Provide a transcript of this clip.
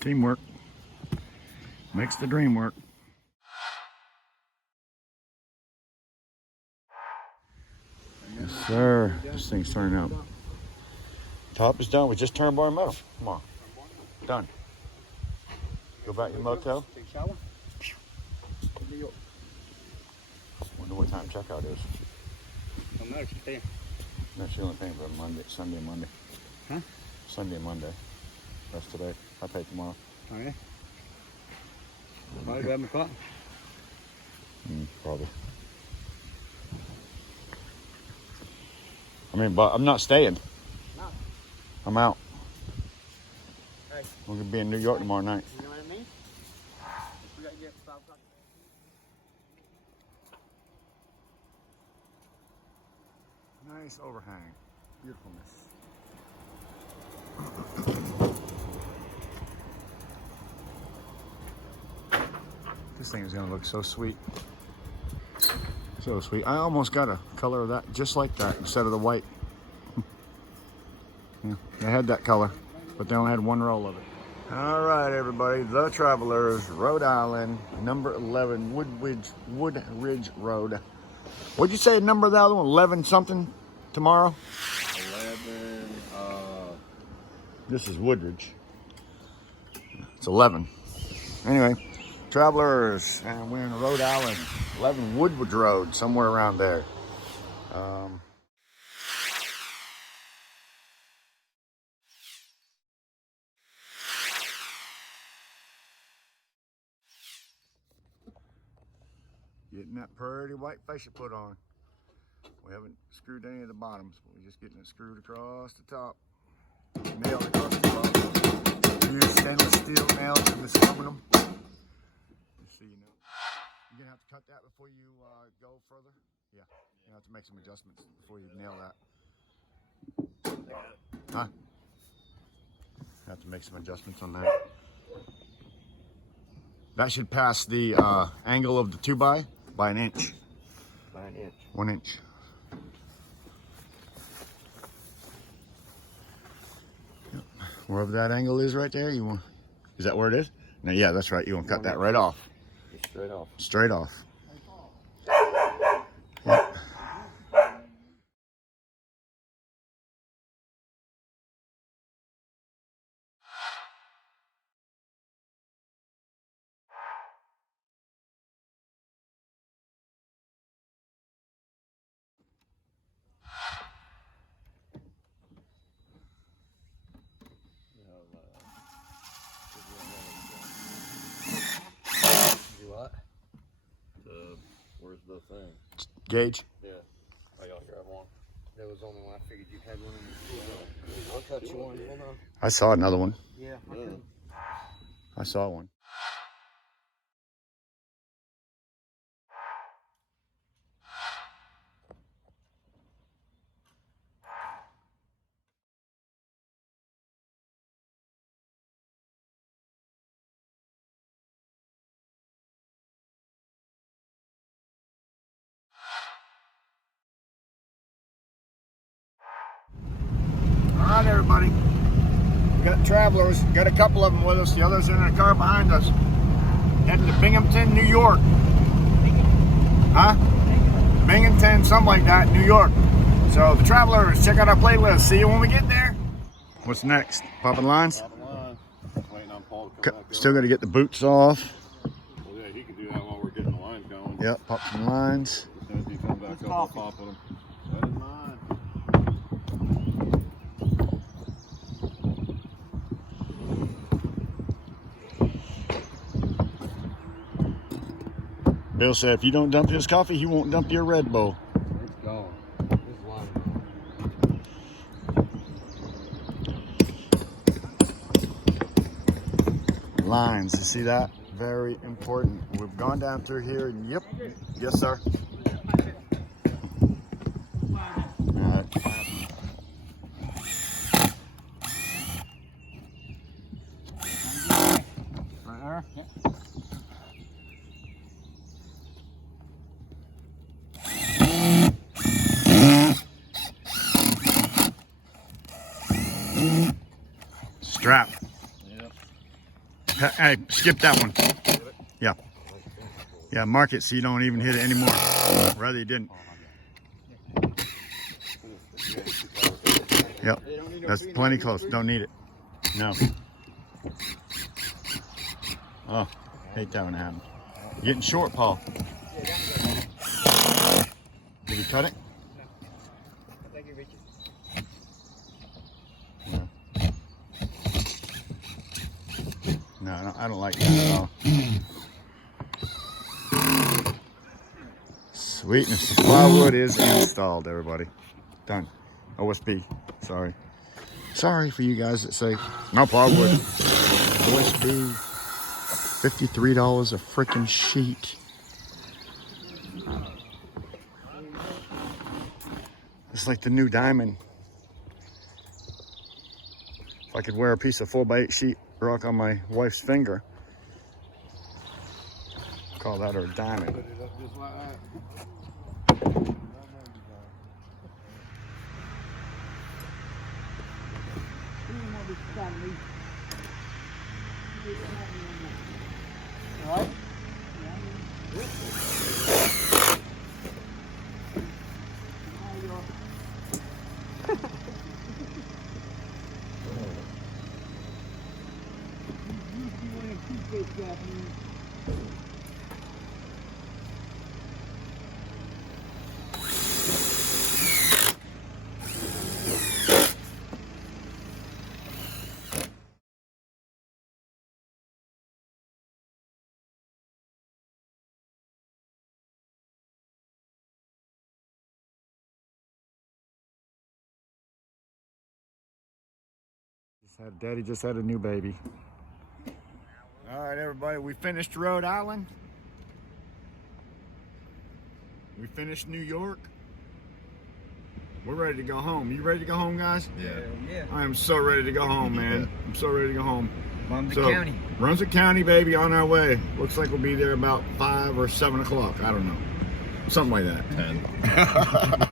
Teamwork makes the dream work. Yes, sir. This thing's turning out. Top is done. We just turned bar metal. Come on. Done. Go back to the motel. Take a shower. Wonder what time checkout is. Don't know, she's paying. No, she only paying for Monday, Sunday and Monday. Huh? Sunday and Monday. That's today. I pay tomorrow. Oh, yeah? Probably grab my car. Probably. I mean, but I'm not staying. No. I'm out. Hey. We're gonna be in New York tomorrow night. You know what I mean? We gotta get 5 o'clock. Nice overhang. Beautifulness. This thing is gonna look so sweet. So sweet. I almost got a color of that, just like that, instead of the white. Yeah, they had that color, but they only had one roll of it. All right, everybody. The Travelers, Rhode Island, number 11, Woodridge Road. What'd you say the number of the other one? 11 something tomorrow? 11, This is Woodridge. It's 11. Anyway, Travelers, and we're in Rhode Island, 11 Woodridge Road, somewhere around there. Getting that pretty white fascia put on. We haven't screwed any of the bottoms, but we're just getting it screwed across the top. Nailed across the top. Use stainless steel nails and this aluminum. Just so you know. You're gonna have to cut that before you go further. Yeah, you have to make some adjustments before you nail that. Huh? You have to make some adjustments on that. That should pass the angle of the 2x by an inch. by an inch. 1 inch. Yep. Wherever that angle is right there, you want. Is that where it is? No, yeah, that's right. You want to cut that right off. Straight off. Straight off. Yep. Do what? Where's the thing? Gauge. Yeah. I gotta grab one. There was only one. I figured you had one. I'll cut you one. Hold on. I saw another one. Yeah. I saw one. All right, everybody. We got Travelers. Got a couple of them with us. The others are in the car behind us. Heading to Binghamton, New York. Huh? Binghamton, something like that, New York. So the Travelers, check out our playlist. See you when we get there. What's next? Popping lines? Top of line. Waiting on Paul to come back. Still got to get the boots off. Well, yeah, he can do that while we're getting the lines going. Yep, pop some lines. As soon as he comes back up, I'll pop with him. That is mine. Bill said if you don't dump his coffee, he won't dump your Red Bull. It's gone. This one. Lines, you see that? Very important. We've gone down through here and yep. Yes, sir. All right. Right there? Yep. Strap. Yep. Hey, skip that one. Yeah. Yeah, mark it so you don't even hit it anymore. Rather you didn't. Yep. That's plenty close. Don't need it. No. Oh, hate that when it happens. Getting short, Paul. Did you cut it? No, I don't like that at all. Sweetness. Plywood is installed, everybody. Done. OSB. Sorry. Sorry for you guys that say, no plywood. OSB. $53 a freaking sheet. It's like the new diamond. If I could wear a piece of 4x8 sheet rock on my wife's finger, call that her diamond. Put it up just like that. Alright? Daddy just had a new baby. All right, everybody, we finished Rhode Island. We finished New York. We're ready to go home. You ready to go home, guys? Yeah. I am so ready to go home, man. I'm so ready to go home. Brunswick County. Brunswick County, baby, on our way. Looks like we'll be there about 5 or 7 o'clock. I don't know. Something like that. 10.